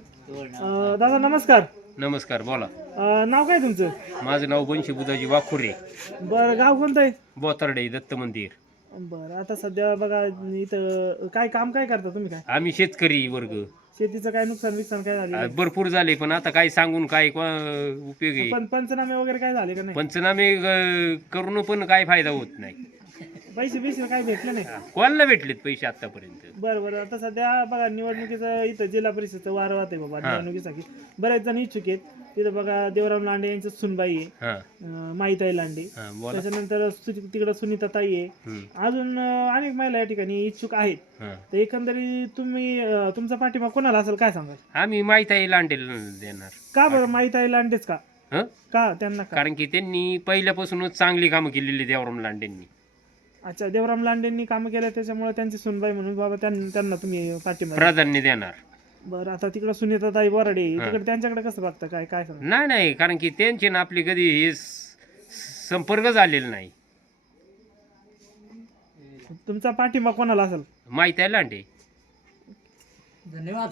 अं, दादा नमस्कार. नमस्कार बोला. अं, नाव काय तुमचं? माझं नाव बनशी बुधाजी वाखुरे. बरं गाव कोणतं आहे? बोतार्डे दत्त मंदिर. बरं आता सध्या बघा इथं काय काम काय करता तुम्ही काय? आम्ही शेतकरी वर्ग. शेतीचं काय नुकसान विकसान काय आ, झाले भरपूर झाले पण आता काय सांगून काय को- उपयोग आहे? पण पंचनामे वगैरे काय झाले का नाही? पंचनामे अ, करून पण काय फायदा होत नाही. पैसे बिसे काय भेटले नाही. कोणाला भेटलेत पैसे आतापर्यंत? बरं बरं. आता सध्या बघा निवडणुकीचं इथं जिल्हा परिषदचं वारं वाहते बाबा. हा. निवडणुकीसाठी बरेच जण इच्छुक आहेत. तिथं बघा देवराम लांडे यांचं सुनबाई आहे. हा. अं, माईताई लांडे. हा बोला. त्याच्यानंतर सु- तिकडं सुनीता ताई आहे. हम्म, अजून अं, अनेक महिला या ठिकाणी इच्छुक आहेत. हा. तर एकंदरीत तुम्ही अं, तुमचा पाठिंबा कोणाला असेल काय सांगाल? आम्ही माहीत आहे लांडेल देणार. का बरं माहीत आहे लांडेच का? हं? का त्यांना का? कारण की त्यांनी पहिल्यापासूनच चांगली कामं केलेली देवराम लांडेंनी. अच्छा देवराम लांडेंनी कामं केल्या त्याच्यामुळे त्यांची सुनबाई म्हणून बाबा त्यां- त्यांना तुम्ही पाठिंबा. प्राधान्य देणार. बरं आता तिकडं सुनीता ताई बोराडे हा. तिकडे त्यांच्याकडे कसं बघता काय काय नाही नाही कारण की त्यांची ना आपली कधी हे स- संपर्क झालेला नाही. तुमचा पाठिंबा कोणाला असेल? माहीत आहे लांडे. धन्यवाद.